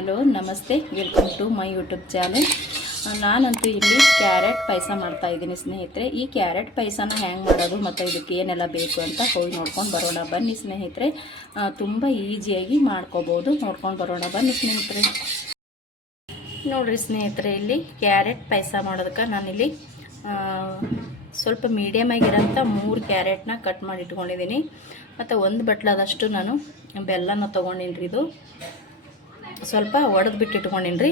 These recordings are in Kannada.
Hello namaste, welcome to my YouTube channel. ನಾನಂತೂ ಇಲ್ಲಿ ಕ್ಯಾರೆಟ್ ಪಾಯಸ ಮಾಡ್ತಾಯಿದ್ದೀನಿ ಸ್ನೇಹಿತರೆ. ಈ ಕ್ಯಾರೆಟ್ ಪಾಯಸನ ಹ್ಯಾಂಗೆ ಮಾಡೋದು ಮತ್ತು ಇದಕ್ಕೆ ಏನೆಲ್ಲ ಬೇಕು ಅಂತ ಹೋಗಿ ನೋಡ್ಕೊಂಡು ಬರೋಣ ಬನ್ನಿ ಸ್ನೇಹಿತರೆ. ತುಂಬ ಈಸಿಯಾಗಿ ಮಾಡ್ಕೋಬೋದು. ನೋಡ್ಕೊಂಡು ಬರೋಣ ಬನ್ನಿ ಸ್ನೇಹಿತರೆ. ನೋಡಿರಿ ಸ್ನೇಹಿತರೆ, ಇಲ್ಲಿ ಕ್ಯಾರೆಟ್ ಪಾಯಸ ಮಾಡೋದಕ್ಕೆ ನಾನಿಲ್ಲಿ ಸ್ವಲ್ಪ ಮೀಡಿಯಮ್ ಆಗಿರೋಂಥ 3 ಕ್ಯಾರೆಟ್ನ ಕಟ್ ಮಾಡಿ ಇಟ್ಕೊಂಡಿದ್ದೀನಿ. ಮತ್ತು 1 ಬಟ್ಲದಷ್ಟು ನಾನು ಬೆಲ್ಲನ ತೊಗೊಂಡಿನಿ ರೀ. ಇದು ಸ್ವಲ್ಪ ಒಡೆದು ಬಿಟ್ಟು ಇಟ್ಕೊಂಡಿನಿ ರೀ.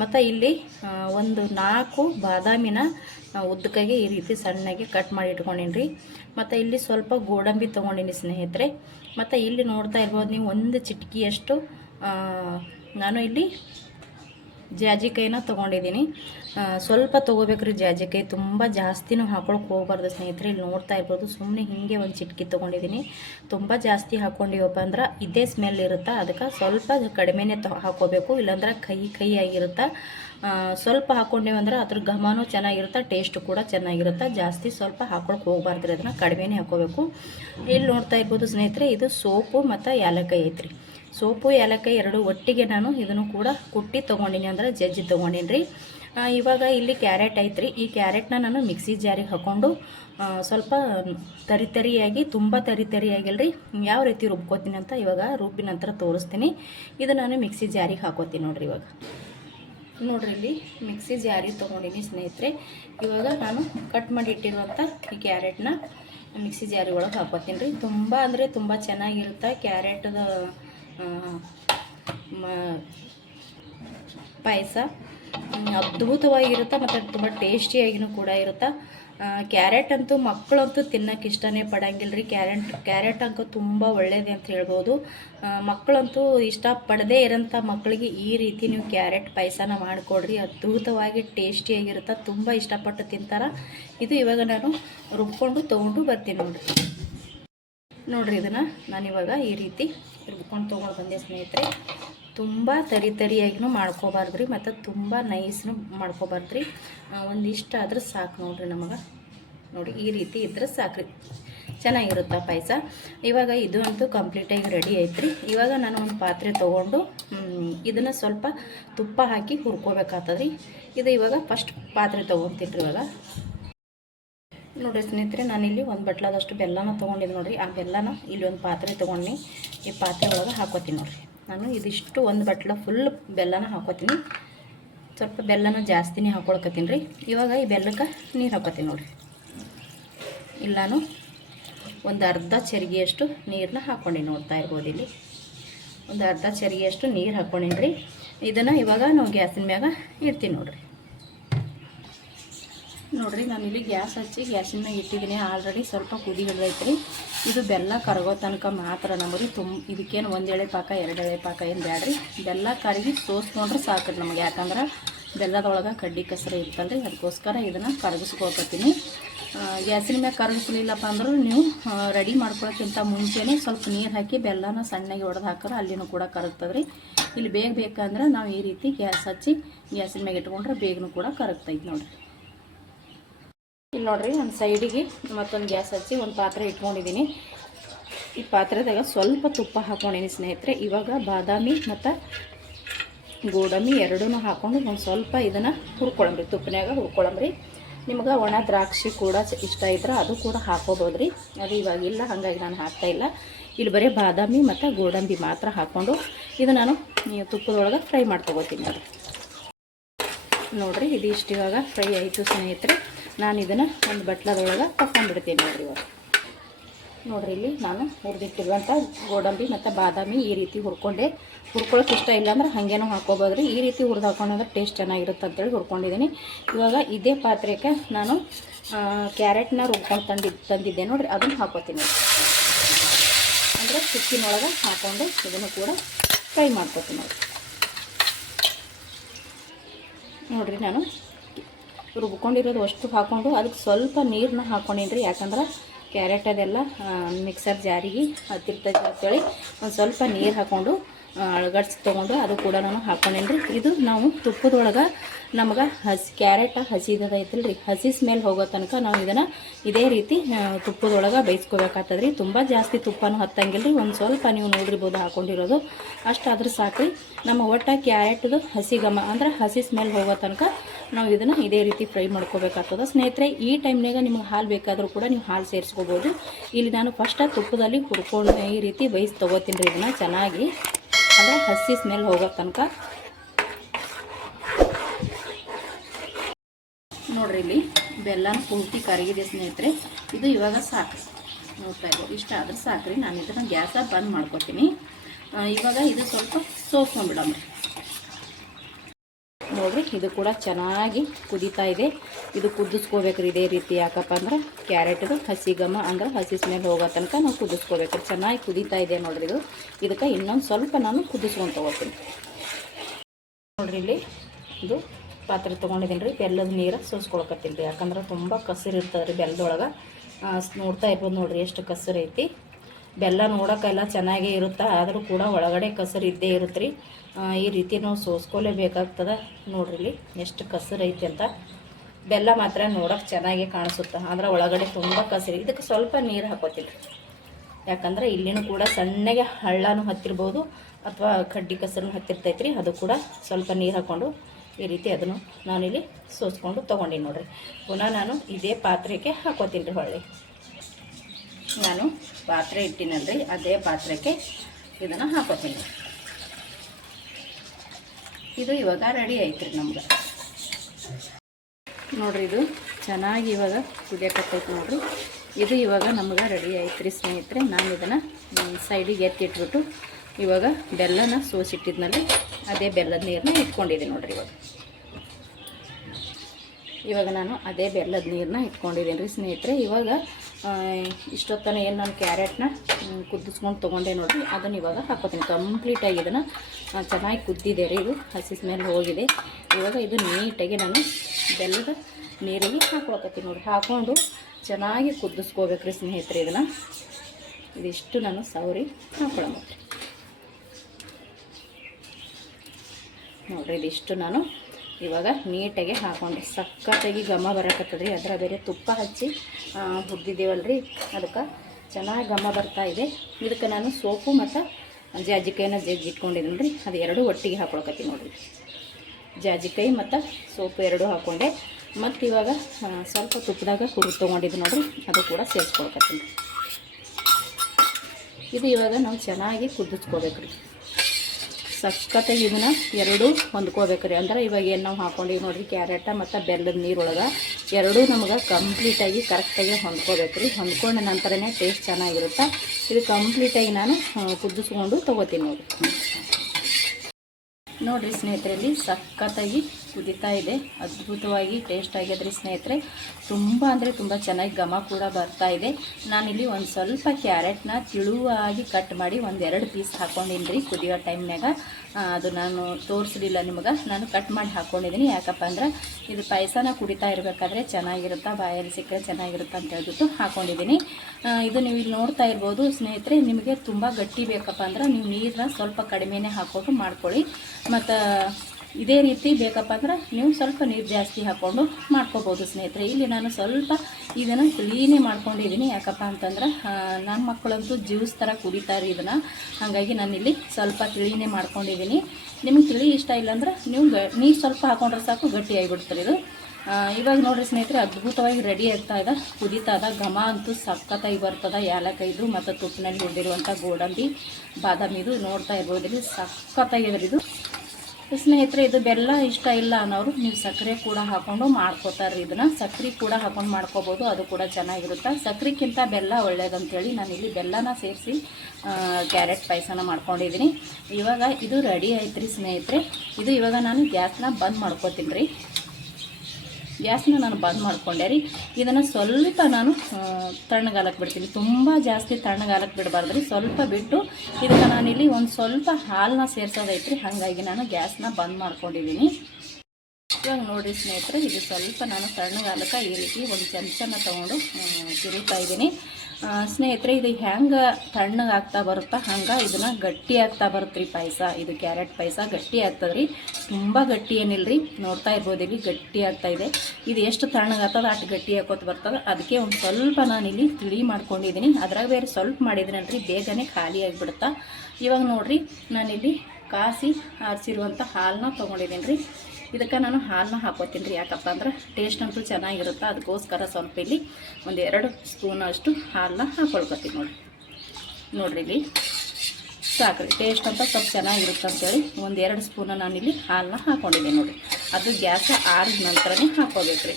ಮತ್ತು ಇಲ್ಲಿ ಒಂದು 4 ಬಾದಾಮಿನ ಉದ್ದಕ್ಕಾಗಿ ಈ ರೀತಿ ಸಣ್ಣಗೆ ಕಟ್ ಮಾಡಿ ಇಟ್ಕೊಂಡಿನಿ ರೀ. ಮತ್ತು ಇಲ್ಲಿ ಸ್ವಲ್ಪ ಗೋಡಂಬಿ ತೊಗೊಂಡಿನಿ ಸ್ನೇಹಿತರೆ. ಮತ್ತು ಇಲ್ಲಿ ನೋಡ್ತಾ ಇರ್ಬೋದು ನೀವು, 1 ಚಿಟಿಕೆಯಷ್ಟು ನಾನು ಇಲ್ಲಿ ಜಾಜಿಕಾಯಿನ ತೊಗೊಂಡಿದ್ದೀನಿ. ಸ್ವಲ್ಪ ತೊಗೋಬೇಕ್ರಿ ಜಾಜಿಕಾಯಿ, ತುಂಬ ಜಾಸ್ತಿನೂ ಹಾಕೊಳಕ್ಕೆ ಹೋಗ್ಬಾರ್ದು ಸ್ನೇಹಿತರೆ. ಇಲ್ಲಿ ನೋಡ್ತಾ ಇರ್ಬೋದು, ಸುಮ್ಮನೆ ಹೀಗೆ 1 ಚಿಟಿಕೆ ತೊಗೊಂಡಿದ್ದೀನಿ. ತುಂಬ ಜಾಸ್ತಿ ಹಾಕ್ಕೊಂಡಿವಪ್ಪ ಅಂದ್ರೆ ಇದೇ ಸ್ಮೆಲ್ ಇರುತ್ತೆ. ಅದಕ್ಕೆ ಸ್ವಲ್ಪ ಕಡಿಮೆನೇ ಹಾಕೋಬೇಕು, ಇಲ್ಲಾಂದ್ರೆ ಕಹಿ ಆಗಿರುತ್ತೆ. ಸ್ವಲ್ಪ ಹಾಕ್ಕೊಂಡೇವಂದ್ರೆ ಅದ್ರ ಘಮನೂ ಚೆನ್ನಾಗಿರುತ್ತೆ, ಟೇಸ್ಟ್ ಕೂಡ ಚೆನ್ನಾಗಿರುತ್ತೆ. ಜಾಸ್ತಿ ಸ್ವಲ್ಪ ಹಾಕೊಳಕ್ಕೆ ಹೋಗ್ಬಾರ್ದು ರೀ, ಅದನ್ನು ಕಡಿಮೆನೇ ಹಾಕೋಬೇಕು. ಇಲ್ಲಿ ನೋಡ್ತಾ ಇರ್ಬೋದು ಸ್ನೇಹಿತರೆ, ಇದು ಸೋಪು ಮತ್ತು ಏಲಕ್ಕಾಯಿ ಐತ್ರಿ. ಸೋಪು ಏಲಕ್ಕಾಯಿ 2 ಒಟ್ಟಿಗೆ ನಾನು ಇದನ್ನು ಕೂಡ ಕುಟ್ಟಿ ತೊಗೊಂಡಿನಿ, ಅಂದ್ರೆ ಜಜ್ಜಿ ತೊಗೊಂಡಿನಿ ರೀ. ಇವಾಗ ಇಲ್ಲಿ ಕ್ಯಾರೆಟ್ ಐತ್ರಿ. ಈ ಕ್ಯಾರೆಟ್ನ ನಾನು ಮಿಕ್ಸಿ ಜಾರಿಗೆ ಹಾಕ್ಕೊಂಡು ಸ್ವಲ್ಪ ತರಿಯಾಗಿ, ತುಂಬ ತರಿಯಾಗಿಲ್ರಿ, ಯಾವ ರೀತಿ ರುಬ್ಕೋತೀನಿ ಅಂತ ಇವಾಗ ರುಬ್ಬಿನ ನಂತರ ತೋರಿಸ್ತೀನಿ. ಇದು ನಾನು ಮಿಕ್ಸಿ ಜಾರಿಗೆ ಹಾಕೋತೀನಿ ನೋಡಿರಿ. ಇವಾಗ ನೋಡಿರಿ, ಇಲ್ಲಿ ಮಿಕ್ಸಿ ಜಾರಿಗೆ ತೊಗೊಂಡಿನಿ ಸ್ನೇಹಿತರೆ. ಇವಾಗ ನಾನು ಕಟ್ ಮಾಡಿ ಇಟ್ಟಿರುವಂಥ ಈ ಕ್ಯಾರೆಟ್ನ ಮಿಕ್ಸಿ ಜಾರಿ ಒಳಗೆ ಹಾಕೋತೀನಿ ರೀ. ತುಂಬ ಅಂದರೆ ತುಂಬ ಚೆನ್ನಾಗಿರುತ್ತೆ ಕ್ಯಾರೆಟ್ದ ಪಾಯಸ. ಅದ್ಭುತವಾಗಿರುತ್ತೆ ಮತ್ತು ತುಂಬ ಟೇಸ್ಟಿಯಾಗಿನೂ ಕೂಡ ಇರುತ್ತೆ. ಕ್ಯಾರೆಟ್ ಅಂತೂ ಮಕ್ಕಳಂತೂ ತಿನ್ನೋಕೆ ಇಷ್ಟನೇ ಪಡಂಗಿಲ್ಲ ರೀ. ಕ್ಯಾರೆಟ್ ಅಂತೂ ತುಂಬ ಒಳ್ಳೆಯದು ಅಂತ ಹೇಳ್ಬೋದು. ಮಕ್ಕಳಂತೂ ಇಷ್ಟಪಡದೇ ಇರೋಂಥ ಮಕ್ಕಳಿಗೆ ಈ ರೀತಿ ನೀವು ಕ್ಯಾರೆಟ್ ಪಾಯಸನ ಮಾಡಿಕೊಡ್ರಿ. ಅದ್ಭುತವಾಗಿ ಟೇಸ್ಟಿಯಾಗಿರುತ್ತೆ, ತುಂಬ ಇಷ್ಟಪಟ್ಟು ತಿಂತಾರೆ. ಇದು ಇವಾಗ ನಾನು ರುಬ್ಕೊಂಡು ತೊಗೊಂಡು ಬರ್ತೀನಿ ನೋಡಿರಿ. ಇದನ್ನು ನಾನಿವಾಗ ಈ ರೀತಿ ರುಬ್ಕೊಂಡು ತೊಗೊಂಡು ಬಂದೆ ಸ್ನೇಹಿತರೆ. ತುಂಬ ತರಿಯಾಗಿನೂ ಮಾಡ್ಕೋಬಾರ್ದು ರೀ, ಮತ್ತು ತುಂಬ ನೈಸ್ನು ಮಾಡ್ಕೋಬಾರ್ದು ರೀ. ಒಂದಿಷ್ಟು ಆದ್ರೆ ಸಾಕು ನೋಡಿರಿ ನಮಗೆ. ನೋಡಿ, ಈ ರೀತಿ ಇದ್ರೆ ಸಾಕು ರೀ, ಚೆನ್ನಾಗಿರುತ್ತೆ ಪಾಯಸ. ಇವಾಗ ಇದು ಅಂತೂ ಕಂಪ್ಲೀಟಾಗಿ ರೆಡಿ ಐತ್ರಿ. ಇವಾಗ ನಾನು ಒಂದು ಪಾತ್ರೆ ತೊಗೊಂಡು ಇದನ್ನು ಸ್ವಲ್ಪ ತುಪ್ಪ ಹಾಕಿ ಹುರ್ಕೋಬೇಕಾಗ್ತದೆ ರೀ. ಇದು ಇವಾಗ ಫಸ್ಟ್ ಪಾತ್ರೆ ತೊಗೊತೀನಿ ರೀ. ಇವಾಗ ನೋಡಿರಿ ಸ್ನೇಹಿತರೆ, ನಾನಿಲ್ಲಿ 1 ಬಟ್ಲದಷ್ಟು ಬೆಲ್ಲನ ತೊಗೊಂಡಿದ್ದು ನೋಡಿರಿ. ಆ ಬೆಲ್ಲನ ಇಲ್ಲಿ ಒಂದು ಪಾತ್ರೆ ತೊಗೊಂಡು ಈ ಪಾತ್ರೆ ಒಳಗೆ ಹಾಕೋತೀನಿ ನೋಡಿರಿ. ನಾನು ಇದಿಷ್ಟು 1 ಬಟ್ಲ ಫುಲ್ ಬೆಲ್ಲನ ಹಾಕೋತೀನಿ. ಸ್ವಲ್ಪ ಬೆಲ್ಲನ ಜಾಸ್ತಿನೇ ಹಾಕೊಳ್ಕತ್ತೀನಿ ರೀ. ಇವಾಗ ಈ ಬೆಲ್ಲಕ್ಕೆ ನೀರು ಹಾಕೋತೀನಿ ನೋಡಿರಿ. ಇಲ್ಲಿ ನಾನು ಒಂದು ಅರ್ಧ ಚರಿಗೆಯಷ್ಟು ನೀರನ್ನ ಹಾಕ್ಕೊಂಡು ನೋಡ್ತಾ ಇರ್ಬೋದು. ಇಲ್ಲಿ ಒಂದು ಅರ್ಧ ಚರಿಗೆಯಷ್ಟು ನೀರು ಹಾಕ್ಕೊಂಡಿನಿ ರೀ. ಇದನ್ನು ಇವಾಗ ನಾವು ಗ್ಯಾಸಿನ ಮ್ಯಾಗ ಇಡ್ತೀನಿ ನೋಡಿರಿ. ನೋಡಿರಿ, ನಾನಿಲ್ಲಿ ಗ್ಯಾಸ್ ಹಚ್ಚಿ ಗ್ಯಾಸಿನ ಮ್ಯಾಗ ಇಟ್ಟಿದ್ದೀನಿ. ಆಲ್ರೆಡಿ ಸ್ವಲ್ಪ ಕುದಿ ಹಿಡಿದೈತ್ರಿ. ಇದು ಬೆಲ್ಲ ಕರಗೋ ತನಕ ಮಾತ್ರ ನಮಗೆ ಇದಕ್ಕೇನು 1 ಎಳೆ ಪಾಕ 2 ಎಳೆ ಪಾಕ ಏನು ಬೇಡ್ರಿ. ಬೆಲ್ಲ ಕರಗಿ ಸೋಸ್ಕೊಂಡ್ರೆ ಸಾಕ್ರಿ ನಮಗೆ. ಯಾಕಂದ್ರೆ ಬೆಲ್ಲದೊಳಗೆ ಕಡ್ಡಿ ಕಸರೆ ಇರ್ತಲ್ರಿ, ಅದಕ್ಕೋಸ್ಕರ ಇದನ್ನು ಕರಗಿಸ್ಕೊಳ್ತೀನಿ. ಗ್ಯಾಸಿನ ಮ್ಯಾಗ ಕರಗಿಸ್ಲಿಲ್ಲಪ್ಪ ಅಂದ್ರೆ ನೀವು ರೆಡಿ ಮಾಡ್ಕೊಳ್ಳೋಕ್ಕಿಂತ ಮುಂಚೆನೇ ಸ್ವಲ್ಪ ನೀರು ಹಾಕಿ ಬೆಲ್ಲನ ಸಣ್ಣಗೆ ಒಡೆದು ಹಾಕಿದ್ರೆ ಅಲ್ಲಿನೂ ಕೂಡ ಕರಗ್ತದೆ ರೀ. ಇಲ್ಲಿ ಬೇಕಂದ್ರೆ ನಾವು ಈ ರೀತಿ ಗ್ಯಾಸ್ ಹಚ್ಚಿ ಗ್ಯಾಸಿನ ಮ್ಯಾಗ ಇಟ್ಕೊಂಡ್ರೆ ಬೇಗನೂ ಕೂಡ ಕರಗ್ತೈತೆ ನೋಡಿರಿ. ಇಲ್ಲಿ ನೋಡಿರಿ, ನಾನು ಸೈಡಿಗೆ ಮತ್ತೊಂದು ಗ್ಯಾಸ್ ಹಚ್ಚಿ ಒಂದು ಪಾತ್ರೆ ಇಟ್ಕೊಂಡಿದ್ದೀನಿ. ಈ ಪಾತ್ರೆದಾಗ ಸ್ವಲ್ಪ ತುಪ್ಪ ಹಾಕ್ಕೊಂಡಿನಿ ಸ್ನೇಹಿತರೆ. ಇವಾಗ ಬಾದಾಮಿ ಮತ್ತು ಗೋಡಂಬಿ ಎರಡೂ ಹಾಕ್ಕೊಂಡು ಒಂದು ಸ್ವಲ್ಪ ಇದನ್ನು ಹುರ್ಕೊಳಂಬ್ರಿ, ತುಪ್ಪನ್ಯಾಗ ಹುರ್ಕೊಳಂಬ್ರಿ. ನಿಮ್ಗೆ ಒಣ ದ್ರಾಕ್ಷಿ ಕೂಡ ಇಷ್ಟ ಇದ್ರೆ ಅದು ಕೂಡ ಹಾಕೋಬೋದು ರೀ. ಅದು ಇವಾಗಿಲ್ಲ, ಹಾಗಾಗಿ ನಾನು ಹಾಕ್ತಾಯಿಲ್ಲ. ಇಲ್ಲಿ ಬರೀ ಬಾದಾಮಿ ಮತ್ತು ಗೋಡಂಬಿ ಮಾತ್ರ ಹಾಕ್ಕೊಂಡು ಇದು ನಾನು ತುಪ್ಪದೊಳಗೆ ಫ್ರೈ ಮಾಡ್ಕೊಬೋತೀನಿ ನೋಡಿರಿ. ಇದು ಇಷ್ಟು ಇವಾಗ ಫ್ರೈ ಆಯಿತು ಸ್ನೇಹಿತರೆ. ನಾನು ಇದನ್ನು ಒಂದು ಬಟ್ಲದೊಳಗೆ ತಗೊಂಡ್ಬಿಡ್ತೀನಿ ನೋಡಿರಿ. ಇಲ್ಲಿ ನಾನು ಹುರಿದಿಟ್ಟಿರುವಂಥ ಗೋಡಂಬಿ ಮತ್ತು ಬಾದಾಮಿ ಈ ರೀತಿ ಹುರ್ಕೊಳ್ಳೋಕೆ ಇಷ್ಟ ಇಲ್ಲ ಅಂದ್ರೆ ಹಾಗೇನೋ ಹಾಕ್ಕೋಬೋದ್ರಿ. ಈ ರೀತಿ ಹುರಿದು ಹಾಕೊಂಡ್ರೆ ಟೇಸ್ಟ್ ಚೆನ್ನಾಗಿರುತ್ತೆ ಅಂತೇಳಿ ಹುರ್ಕೊಂಡಿದ್ದೀನಿ. ಇವಾಗ ಇದೇ ಪಾತ್ರೆಗೆ ನಾನು ಕ್ಯಾರೆಟ್ನ ರುಬ್ಕೊಂಡು ತಂದಿದ್ದೆ ನೋಡಿರಿ, ಅದನ್ನು ಹಾಕೋತೀನಿ. ಅಂದರೆ ತುಪ್ಪಿನೊಳಗೆ ಹಾಕ್ಕೊಂಡು ಇದನ್ನು ಕೂಡ ಫ್ರೈ ಮಾಡ್ಕೋತೀನಿ ನೋಡಿರಿ. ನಾನು ರುಬ್ಕೊಂಡಿರೋದು ಅಷ್ಟು ಹಾಕ್ಕೊಂಡು ಅದಕ್ಕೆ ಸ್ವಲ್ಪ ನೀರನ್ನ ಹಾಕ್ಕೊಂಡಿನಿ. ಯಾಕಂದ್ರೆ ಕ್ಯಾರೆಟ್ ಅದೆಲ್ಲ ಮಿಕ್ಸರ್ ಜಾರಿಗೆ ಹತ್ತಿರ್ತೈತೆ ಅಂತೇಳಿ ಒಂದು ಸ್ವಲ್ಪ ನೀರು ಹಾಕ್ಕೊಂಡು ಅಳಗಡ್ಸಿ ತೊಗೊಂಡು ಅದು ಕೂಡ ನಾನು ಹಾಕ್ಕೊಂಡೇನಿ ರೀ. ಇದು ನಾವು ತುಪ್ಪದೊಳಗೆ ನಮಗೆ ಕ್ಯಾರೆಟ್ ಹಸಿದದ ಐತಲ್ರಿ, ಹಸಿ ಸ್ಮೆಲ್ ಹೋಗೋ ತನಕ ನಾವು ಇದನ್ನು ಇದೇ ರೀತಿ ತುಪ್ಪದೊಳಗೆ ಬೇಯಿಸ್ಕೋಬೇಕಾಗ್ತದೆ ರೀ. ತುಂಬ ಜಾಸ್ತಿ ತುಪ್ಪನೂ ಹತ್ತಂಗಿಲ್ಲ ರೀ, ಒಂದು ಸ್ವಲ್ಪ ನೀವು ನೋಡಿರ್ಬೋದು ಹಾಕ್ಕೊಂಡಿರೋದು, ಅಷ್ಟಾದ್ರೆ ಸಾಕ್ರಿ. ನಮ್ಮ ಒಟ್ಟು ಕ್ಯಾರೆಟ್ದು ಹಸಿ ಘಮ ಅಂದ್ರೆ ಹಸಿ ಸ್ಮೆಲ್ ಹೋಗೋ ತನಕ ನಾವು ಇದನ್ನು ಇದೇ ರೀತಿ ಫ್ರೈ ಮಾಡ್ಕೋಬೇಕಾಗ್ತದೆ ಸ್ನೇಹಿತರೆ. ಈ ಟೈಮ್ನಾಗ ನಿಮ್ಗೆ ಹಾಲು ಬೇಕಾದರೂ ಕೂಡ ನೀವು ಹಾಲು ಸೇರಿಸ್ಕೋಬೋದು. ಇಲ್ಲಿ ನಾನು ಫಸ್ಟ್ ತುಪ್ಪದಲ್ಲಿ ಹುರ್ಕೊಂಡು ಈ ರೀತಿ ಬೇಯಿಸಿ ತೊಗೋತೀನಿ ರೀ ಇದನ್ನು ಚೆನ್ನಾಗಿ, ಅಂದರೆ ಹಸಿ ಸ್ಮೆಲ್ ಹೋಗೋ ತನಕ. ನೋಡ್ರಿ ಇಲ್ಲಿ ಬೆಲ್ಲನ ಪೂರ್ತಿ ಕರಗಿದೆ ಸ್ನೇಹಿತರೆ. ಇದು ಇವಾಗ ಸಾಕು, ನೋಡ್ತಾ ಇರ್ಬೋದು, ಇಷ್ಟ ಆದ್ರೆ ಸಾಕ್ರಿ. ನಾನು ಇದನ್ನು ಗ್ಯಾಸ ಬಂದ್ ಮಾಡ್ಕೊತೀನಿ. ಇವಾಗ ಇದು ಸ್ವಲ್ಪ ಸೋಸ್ಕೊಂಡ್ಬಿಡಮ್ರಿ. ನೋಡ್ರಿ ಇದು ಕೂಡ ಚೆನ್ನಾಗಿ ಕುದೀತಾ ಇದೆ. ಇದು ಕುದಿಸ್ಕೋಬೇಕ್ರಿ ಇದೇ ರೀತಿ. ಯಾಕಪ್ಪ ಅಂದ್ರೆ ಕ್ಯಾರೆಟ್ದು ಹಸಿ ಘಮ ಅಂದ್ರೆ ಹಸಿ ಸ್ಮೆಲ್ ಹೋಗೋ ತನಕ ನಾವು ಕುದಿಸ್ಕೋಬೇಕ್ರಿ. ಚೆನ್ನಾಗಿ ಕುದೀತಾ ಇದೆ ನೋಡ್ರಿ ಇದು. ಇದಕ್ಕೆ ಇನ್ನೊಂದು ಸ್ವಲ್ಪ ನಾನು ಕುದಿಸ್ಕೊಂಡು ತೊಗೋತೀನಿ. ನೋಡ್ರಿ ಇಲ್ಲಿ ಇದು ಪಾತ್ರೆ ತೊಗೊಂಡಿದ್ದೀನಿ ರೀ, ಬೆಲ್ಲದ ನೀರು ಸೋಸ್ಕೊಳಕತ್ತೀನಿ ರೀ. ಯಾಕಂದ್ರೆ ತುಂಬ ಕಸರು ಇರ್ತದೆ ರೀ ಬೆಲ್ಲದೊಳಗೆ. ನೋಡ್ತಾ ಇರ್ಬೋದು ನೋಡ್ರಿ ಎಷ್ಟು ಕಸರು ಐತಿ. ಬೆಲ್ಲ ನೋಡೋಕ್ಕೆಲ್ಲ ಚೆನ್ನಾಗೇ ಇರುತ್ತೆ, ಆದರೂ ಕೂಡ ಒಳಗಡೆ ಕಸರು ಇದ್ದೇ ಇರುತ್ತೆ ರೀ. ಈ ರೀತಿ ನಾವು ಸೋಸ್ಕೊಳ್ಳೇಬೇಕಾಗ್ತದೆ. ನೋಡ್ರಿ ಇಲ್ಲಿ ಎಷ್ಟು ಕಸರು ಐತಿ ಅಂತ. ಬೆಲ್ಲ ಮಾತ್ರ ನೋಡೋಕೆ ಚೆನ್ನಾಗಿ ಕಾಣಿಸುತ್ತೆ, ಆದರೆ ಒಳಗಡೆ ತುಂಬ ಕಸರು. ಇದಕ್ಕೆ ಸ್ವಲ್ಪ ನೀರು ಹಾಕೋತೀನಿ, ಯಾಕಂದ್ರೆ ಇಲ್ಲಿನೂ ಕೂಡ ಸಣ್ಣಗೆ ಹಳ್ಳನೂ ಹತ್ತಿರ್ಬೋದು ಅಥವಾ ಕಡ್ಡಿ ಕಸರನ್ನು ಹತ್ತಿರ್ತೈತ್ರಿ. ಅದು ಕೂಡ ಸ್ವಲ್ಪ ನೀರು ಹಾಕ್ಕೊಂಡು ಈ ರೀತಿ ಅದನ್ನು ನಾನಿಲ್ಲಿ ಸೋಸ್ಕೊಂಡು ತೊಗೊಂಡಿನಿ ನೋಡ್ರಿ. ಪುನಃ ನಾನು ಇದೇ ಪಾತ್ರೆಗೆ ಹಾಕೋತೀನಿ ರೀ. ಹೊಳ್ಳಿ ನಾನು ಪಾತ್ರೆ ಇಟ್ಟಿನಲ್ರಿ, ಅದೇ ಪಾತ್ರೆಗೆ ಇದನ್ನು ಹಾಕೋತೀನಿ. ಇದು ಇವಾಗ ರೆಡಿ ಐತ್ರಿ ನಮ್ಗೆ. ನೋಡ್ರಿ ಇದು ಚೆನ್ನಾಗಿ ಇವಾಗ ಕುದಿಯಕತ್ತೈತಿ ನೋಡ್ರಿ. ಇದು ಇವಾಗ ನಮ್ಗೆ ರೆಡಿ ಐತ್ರಿ ಸ್ನೇಹಿತರೆ. ನಾನು ಇದನ್ನು ಸೈಡಿಗೆ ಎತ್ತಿಟ್ಬಿಟ್ಟು ಇವಾಗ ಬೆಲ್ಲನ ಸೋಸಿಟ್ಟಿದ್ನಲ್ಲಿ ಅದೇ ಬೆಲ್ಲದ ನೀರನ್ನ ಇಟ್ಕೊಂಡಿದ್ದೀನಿ ನೋಡ್ರಿ. ಇವಾಗ ನಾನು ಅದೇ ಬೆಲ್ಲದ ನೀರನ್ನ ಇಟ್ಕೊಂಡಿದ್ದೀನಿ ರೀ ಸ್ನೇಹಿತರೆ. ಇವಾಗ ಇಷ್ಟೊತ್ತನ ಏನು ನಾನು ಕ್ಯಾರೆಟ್ನ ಕುದಿಸ್ಕೊಂಡು ತೊಗೊಂಡೆ ನೋಡಿರಿ, ಅದನ್ನು ಇವಾಗ ಹಾಕೋತೀನಿ. ಕಂಪ್ಲೀಟಾಗಿ ಇದನ್ನು ಚೆನ್ನಾಗಿ ಕುದ್ದಿದೆ ರೀ, ಇದು ಹಸಿ ಸ್ಮೆಲ್ ಹೋಗಿದೆ. ಇವಾಗ ಇದು ನೀಟಾಗಿ ನಾನು ಬೆಲ್ಲದ ನೀರಿಗೆ ಹಾಕೋಕತ್ತೀನಿ ನೋಡಿರಿ. ಹಾಕ್ಕೊಂಡು ಚೆನ್ನಾಗಿ ಕುದಿಸ್ಕೋಬೇಕು ರೀ ಸ್ನೇಹಿತರೆ. ಇದನ್ನು ಇದಿಷ್ಟು ನಾನು ಸವರಿ ಹಾಕೊಳ್ಳೋಣ ನೋಡಿರಿ. ಇದಿಷ್ಟು ನಾನು ಇವಾಗ ನೀಟಾಗಿ ಹಾಕ್ಕೊಂಡು ಸಕ್ಕತ್ತಾಗಿ ಘಮ ಬರಕತ್ತದ್ರಿ. ಅದರ ಬೇರೆ ತುಪ್ಪ ಹಚ್ಚಿ ಹುರಿದಿದ್ದೇವಲ್ರಿ, ಅದಕ್ಕೆ ಚೆನ್ನಾಗಿ ಘಮ ಬರ್ತಾ ಇದೆ. ಇದಕ್ಕೆ ನಾನು ಸೋಪು ಮತ್ತು ಜಾಜಿಕಾಯಿನ ಇಟ್ಕೊಂಡಿದ್ದೀನಿ ರೀ, ಅದು ಎರಡೂ ಒಟ್ಟಿಗೆ ಹಾಕೊಳಕತ್ತೀನಿ ನೋಡಿರಿ. ಜಾಜಿಕಾಯಿ ಮತ್ತು ಸೋಪು ಎರಡೂ ಹಾಕ್ಕೊಂಡೆ. ಮತ್ತು ಇವಾಗ ಸ್ವಲ್ಪ ತುಪ್ಪದಾಗ ಹುರಿದು ತೊಗೊಂಡಿದ್ದು ನೋಡಿರಿ, ಅದು ಕೂಡ ಸೇರಿಸ್ಕೊಳಕತ್ತೀನಿ. ಇದು ಇವಾಗ ನಾವು ಚೆನ್ನಾಗಿ ಕುದಿಸ್ಕೋಬೇಕು ರೀ. ಸಕ್ಕತ್ತಾಗಿ ಇದನ್ನು ಎರಡೂ ಹೊಂದ್ಕೋಬೇಕು ರೀ. ಅಂದ್ರೆ ಇವಾಗ ಏನು ನಾವು ಹಾಕ್ಕೊಂಡಿವಿ ನೋಡಿರಿ, ಕ್ಯಾರೆಟ ಮತ್ತು ಬೆಲ್ಲದ ನೀರೊಳಗೆ ಎರಡೂ ನಮಗೆ ಕಂಪ್ಲೀಟಾಗಿ ಕರೆಕ್ಟಾಗಿ ಹೊಂದ್ಕೋಬೇಕು ರೀ. ಹೊಂದ್ಕೊಂಡ ನಂತರನೇ ಟೇಸ್ಟ್ ಚೆನ್ನಾಗಿರುತ್ತೆ. ಇದು ಕಂಪ್ಲೀಟಾಗಿ ನಾನು ಕುದಿಸ್ಕೊಂಡು ತೊಗೋತೀನಿ ನೋಡಿರಿ ಸ್ನೇಹಿತರಲ್ಲಿ. ಸಕ್ಕತ್ತಾಗಿ ಕುದೀತಾ ಇದೆ, ಅದ್ಭುತವಾಗಿ ಟೇಸ್ಟ್ ಆಗ್ಯದ್ರಿ ಸ್ನೇಹಿತರೆ. ತುಂಬ ಅಂದರೆ ತುಂಬ ಚೆನ್ನಾಗಿ ಘಮ ಕೂಡ ಬರ್ತಾ ಇದೆ. ನಾನಿಲ್ಲಿ ಒಂದು ಸ್ವಲ್ಪ ಕ್ಯಾರೆಟ್ನ ತಿಳುವಾಗಿ ಕಟ್ ಮಾಡಿ ಒಂದೆರಡು ಪೀಸ್ ಹಾಕ್ಕೊಂಡಿನಿ ರೀ ಕುದಿಯೋ ಟೈಮ್ನಾಗ. ಅದು ನಾನು ತೋರಿಸಲಿಲ್ಲ ನಿಮಗೆ, ನಾನು ಕಟ್ ಮಾಡಿ ಹಾಕ್ಕೊಂಡಿದ್ದೀನಿ. ಯಾಕಪ್ಪ ಅಂದ್ರೆ ಇದು ಪಾಯಸನ ಕುಡಿತಾ ಇರಬೇಕಾದ್ರೆ ಚೆನ್ನಾಗಿರುತ್ತೆ, ಬಾಯಲ್ಲಿ ಸಿಕ್ಕರೆ ಚೆನ್ನಾಗಿರುತ್ತೆ ಅಂತ ಹೇಳ್ಬಿಟ್ಟು ಹಾಕ್ಕೊಂಡಿದ್ದೀನಿ. ಇದು ನೀವು ಇಲ್ಲಿ ನೋಡ್ತಾ ಇರ್ಬೋದು ಸ್ನೇಹಿತರೆ. ನಿಮಗೆ ತುಂಬ ಗಟ್ಟಿ ಬೇಕಪ್ಪ ಅಂದ್ರೆ ನೀವು ನೀರನ್ನ ಸ್ವಲ್ಪ ಕಡಿಮೆನೇ ಹಾಕ್ಕೊಂಡು ಮಾಡ್ಕೊಳ್ಳಿ. ಮತ್ತು ಇದೇ ರೀತಿ ಬೇಕಪ್ಪ ಅಂದ್ರೆ ನೀವು ಸ್ವಲ್ಪ ನೀರು ಜಾಸ್ತಿ ಹಾಕ್ಕೊಂಡು ಮಾಡ್ಕೋಬೋದು ಸ್ನೇಹಿತರೆ. ಇಲ್ಲಿ ನಾನು ಸ್ವಲ್ಪ ಇದನ್ನು ಕ್ಲೀನೇ ಮಾಡ್ಕೊಂಡಿದ್ದೀನಿ. ಯಾಕಪ್ಪ ಅಂತಂದ್ರೆ ನನ್ನ ಮಕ್ಕಳಂತೂ ಜ್ಯೂಸ್ ಥರ ಕುಡಿತಾರೆ ಇದನ್ನು, ಹಾಗಾಗಿ ನಾನಿಲ್ಲಿ ಸ್ವಲ್ಪ ಕ್ಲೀನೇ ಮಾಡ್ಕೊಂಡಿದ್ದೀನಿ. ನಿಮಗೆ ತಿಳಿ ಇಷ್ಟ ಇಲ್ಲಾಂದ್ರೆ ನೀವು ನೀರು ಸ್ವಲ್ಪ ಹಾಕೊಂಡ್ರೆ ಸಾಕು, ಗಟ್ಟಿ ಆಗಿಬಿಡ್ತಾರೆ ಇದು. ಇವಾಗ ನೋಡಿರಿ ಸ್ನೇಹಿತರೆ, ಅದ್ಭುತವಾಗಿ ರೆಡಿ ಆಗ್ತಾ ಇದೆ, ಕುದೀತಾ ಇದೆ. ಘಮ ಅಂತೂ ಸಕ್ಕತ್ತಾಗಿ ಬರ್ತದೆ. ಏಲಕ್ಕಾಯಿದು ಮತ್ತು ತುಪ್ಪನಲ್ಲಿ ಹುರಿದಿರುವಂಥ ಗೋಡಂಬಿ ಬಾದಾಮಿ ಇದು ನೋಡ್ತಾ ಇರ್ಬೋದು. ಇಲ್ಲಿ ಸಕ್ಕತ್ತಾಗಿದೆ ಇದು ಸ್ನೇಹಿತರೆ. ಇದು ಬೆಲ್ಲ ಇಷ್ಟ ಇಲ್ಲ ಅನ್ನೋರು ನೀವು ಸಕ್ಕರೆ ಕೂಡ ಹಾಕ್ಕೊಂಡು ಮಾಡ್ಕೋತಾರೆ. ಇದನ್ನು ಸಕ್ಕರೆ ಕೂಡ ಹಾಕ್ಕೊಂಡು ಮಾಡ್ಕೋಬೋದು, ಅದು ಕೂಡ ಚೆನ್ನಾಗಿರುತ್ತೆ. ಸಕ್ಕರೆಕ್ಕಿಂತ ಬೆಲ್ಲ ಒಳ್ಳೇದಂತೇಳಿ ನಾನಿಲ್ಲಿ ಬೆಲ್ಲನ ಸೇರಿಸಿ ಕ್ಯಾರೆಟ್ ಪಾಯಸನ ಮಾಡ್ಕೊಂಡಿದ್ದೀನಿ. ಇವಾಗ ಇದು ರೆಡಿ ಆಯ್ತು ರೀ ಸ್ನೇಹಿತರೆ. ಇದು ಇವಾಗ ನಾನು ಗ್ಯಾಸ್ನ ಬಂದ್ ಮಾಡ್ಕೋತೀನಿ ರೀ. ಗ್ಯಾಸ್ನ ನಾನು ಬಂದ್ ಮಾಡ್ಕೊಂಡೆ ರೀ. ಇದನ್ನು ಸ್ವಲ್ಪ ನಾನು ತಣ್ಣಗಾಲಕ್ಕೆ ಬಿಡ್ತೀನಿ. ತುಂಬ ಜಾಸ್ತಿ ತಣ್ಣಗಾಲಕ್ಕೆ ಬಿಡಬಾರ್ದು ರೀ, ಸ್ವಲ್ಪ ಬಿಟ್ಟು ಇದಕ್ಕೆ ನಾನಿಲ್ಲಿ ಒಂದು ಸ್ವಲ್ಪ ಹಾಲನ್ನ ಸೇರಿಸೋದೈತ್ರಿ. ಹಾಗಾಗಿ ನಾನು ಗ್ಯಾಸ್ನ ಬಂದ್ ಮಾಡ್ಕೊಂಡಿದ್ದೀನಿ. ಇವಾಗ ನೋಡಿರಿ ಸ್ನೇಹಿತರೆ, ಇದು ಸ್ವಲ್ಪ ನಾನು ತಣ್ಣಗಾಲಕ್ಕೆ ಈ ರೀತಿ ಒಂದು ಚಮಚನ ತೊಗೊಂಡು ತಿರುಗ್ತಾ ಇದ್ದೀನಿ. ಸ್ನೇಹಿತರೆ, ಇದು ಹೆಂಗೆ ತಣ್ಣಗಾಗ್ತಾ ಬರುತ್ತಾ ಹಂಗೆ ಇದನ್ನು ಗಟ್ಟಿ ಆಗ್ತಾ ಬರುತ್ತೆ ರೀ ಪಾಯಸ. ಇದು ಕ್ಯಾರೆಟ್ ಪಾಯಸ ಗಟ್ಟಿ ಆಗ್ತದೆ ರೀ, ತುಂಬ ಗಟ್ಟಿ ಏನಿಲ್ಲ ರೀ. ನೋಡ್ತಾ ಇರ್ಬೋದು ಇಲ್ಲಿ ಗಟ್ಟಿ ಆಗ್ತಾಯಿದೆ. ಇದು ಎಷ್ಟು ತಣ್ಣಗಾಗ್ತದೆ ಅಷ್ಟು ಗಟ್ಟಿ ಹಾಕೋತ ಬರ್ತದೆ. ಅದಕ್ಕೆ ಒಂದು ಸ್ವಲ್ಪ ನಾನಿಲ್ಲಿ ತಿಳಿ ಮಾಡ್ಕೊಂಡಿದ್ದೀನಿ. ಅದ್ರಾಗ ಬೇರೆ ಸ್ವಲ್ಪ ಮಾಡಿದ್ರಲ್ರಿ ಬೇಗನೆ ಖಾಲಿ ಆಗಿಬಿಡುತ್ತಾ. ಇವಾಗ ನೋಡಿರಿ, ನಾನಿಲ್ಲಿ ಕಾಸಿ ಆರಿಸಿರುವಂಥ ಹಾಲನ್ನ ತೊಗೊಂಡಿದ್ದೀನಿ ರೀ. ಇದಕ್ಕೆ ನಾನು ಹಾಲನ್ನ ಹಾಕೋತೀನಿ ರೀ. ಯಾಕಪ್ಪ ಅಂದ್ರೆ ಟೇಸ್ಟ್ ಅಂತೂ ಚೆನ್ನಾಗಿರುತ್ತೆ. ಅದಕ್ಕೋಸ್ಕರ ಸ್ವಲ್ಪ ಇಲ್ಲಿ ಒಂದು 2 ಸ್ಪೂನಷ್ಟು ಹಾಲನ್ನ ಹಾಕೊಳ್ಕೊತೀನಿ ನೋಡಿರಿ ಇಲ್ಲಿ ಸಾಕ್ರಿ. ಟೇಸ್ಟ್ ಅಂತ ಸ್ವಲ್ಪ ಚೆನ್ನಾಗಿರುತ್ತೆ ಅಂತೇಳಿ ಒಂದು 2 ಸ್ಪೂನ ನಾನಿಲ್ಲಿ ಹಾಲನ್ನ ಹಾಕ್ಕೊಂಡಿದ್ದೀನಿ ನೋಡಿರಿ. ಅದು ಗ್ಯಾಸ್ ಆರಿದ ನಂತರನೇ ಹಾಕೋಬೇಕು ರೀ.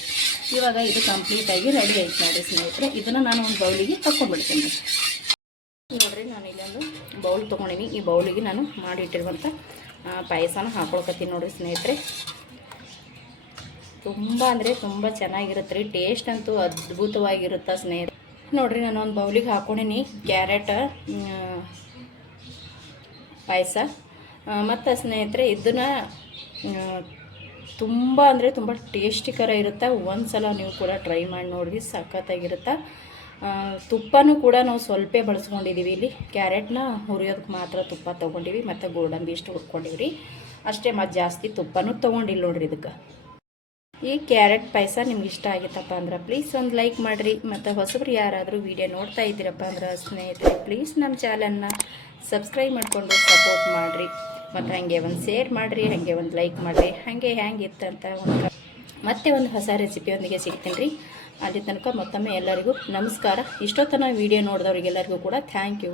ಇವಾಗ ಇದು ಕಂಪ್ಲೀಟಾಗಿ ರೆಡಿ ಆಯ್ತು ನೋಡಿರಿ ಸ್ನೇಹಿತರೆ. ಇದನ್ನು ನಾನು ಒಂದು ಬೌಲಿಗೆ ತಗೊಂಡ್ಬಿಡ್ತೀನಿ ರೀ. ನೋಡಿರಿ, ನಾನು ಇಲ್ಲೊಂದು ಬೌಲ್ ತೊಗೊಂಡಿನಿ. ಈ ಬೌಲಿಗೆ ನಾನು ಮಾಡಿಟ್ಟಿರುವಂಥ ಪಾಯಸನ ಹಾಕೊಳ್ಕತ್ತೀನಿ ನೋಡಿರಿ ಸ್ನೇಹಿತರೆ. ತುಂಬ ಅಂದರೆ ತುಂಬ ಚೆನ್ನಾಗಿರುತ್ತೆ ರೀ. ಟೇಸ್ಟ್ ಅಂತೂ ಅದ್ಭುತವಾಗಿರುತ್ತೆ ಸ್ನೇಹಿತರೆ. ನೋಡಿರಿ, ನಾನು ಒಂದು ಬೌಲಿಗೆ ಹಾಕ್ಕೊಂಡಿನಿ ಕ್ಯಾರೆಟ್ ಪಾಯಸ. ಮತ್ತು ಸ್ನೇಹಿತರೆ, ಇದನ್ನು ತುಂಬ ಅಂದರೆ ತುಂಬ ಟೇಸ್ಟಿಕರ ಇರುತ್ತೆ. ಒಂದು ಸಲ ನೀವು ಕೂಡ ಟ್ರೈ ಮಾಡಿ ನೋಡಿರಿ, ಸಖತ್ತಾಗಿರುತ್ತೆ. ತುಪ್ಪನೂ ಕೂಡ ನಾವು ಸ್ವಲ್ಪ ಬಳಸ್ಕೊಂಡಿದ್ದೀವಿ. ಇಲ್ಲಿ ಕ್ಯಾರೆಟ್ನ ಹುರಿಯೋದಕ್ಕೆ ಮಾತ್ರ ತುಪ್ಪ ತೊಗೊಂಡಿವಿ ಮತ್ತು ಗೋಡಂಬಿ ಇಷ್ಟು ಹುರ್ಕೊಂಡಿವಿ ರೀ ಅಷ್ಟೇ. ಮತ್ತು ಜಾಸ್ತಿ ತುಪ್ಪನೂ ತೊಗೊಂಡಿಲ್ಲ ನೋಡಿರಿ. ಇದಕ್ಕೆ ಈ ಕ್ಯಾರೆಟ್ ಪಾಯಸ ನಿಮ್ಗೆ ಇಷ್ಟ ಆಗಿತ್ತಪ್ಪ ಅಂದ್ರೆ ಪ್ಲೀಸ್ ಒಂದು ಲೈಕ್ ಮಾಡಿರಿ. ಮತ್ತು ಹೊಸಬ್ರು ಯಾರಾದರೂ ವಿಡಿಯೋ ನೋಡ್ತಾ ಇದ್ದೀರಪ್ಪ ಅಂದ್ರೆ ಸ್ನೇಹಿತರೆ, ಪ್ಲೀಸ್ ನಮ್ಮ ಚಾನಲ್ನ ಸಬ್ಸ್ಕ್ರೈಬ್ ಮಾಡಿಕೊಂಡು ಸಪೋರ್ಟ್ ಮಾಡಿರಿ. ಮತ್ತು ಹಾಗೆ ಒಂದು ಶೇರ್ ಮಾಡಿರಿ, ಹಾಗೆ ಒಂದು ಲೈಕ್ ಮಾಡಿರಿ. ಹಾಗೆ ಹೆಂಗಿತ್ತಂತ ಮತ್ತೆ ಒಂದು ಹೊಸ ರೆಸಿಪಿಯೊಂದಿಗೆ ಸಿಗ್ತೀನಿ ರೀ. ಅಲ್ಲಿ ತನಕ ಮತ್ತೊಮ್ಮೆ ಎಲ್ಲರಿಗೂ ನಮಸ್ಕಾರ. ಇಷ್ಟೊತ್ತನ ವಿಡಿಯೋ ನೋಡಿದವ್ರಿಗೆಲ್ಲರಿಗೂ ಕೂಡ ಥ್ಯಾಂಕ್ ಯು.